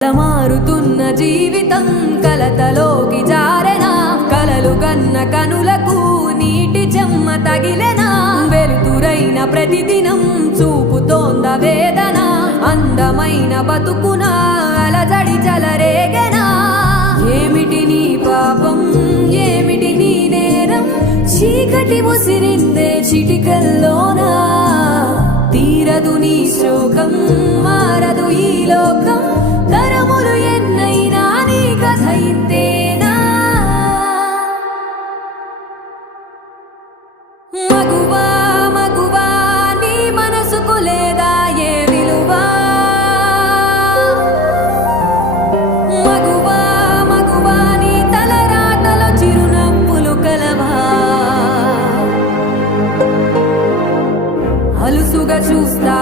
మారుతున్న జీవితం కలతలోకి జారెనా, కలలు కన్న కనులకు నీటి చెమ్మ తగిలెనా, వెలుతురైన ప్రతిదినం చూపుతోంద వేదన, అందమైన బతుకున అలజడి చలరేగెనా. ఏమిటి నీ పాపం, ఏమిటి నీ నేరం, చీకటి ముసిరిందే చిటికల్లోనా, తీరదు నీ శోకం, మారదు ఈ లోకం, తరములు ఎన్నైనా నీ కథ ఇంతేనా. మగువా మగువా నీ మనసుకు లేదా ఏ విలువా, మగువా మగువా నీ తలరాతలో చిరునవ్వులు కలవా, అలుసుగా చూస్తా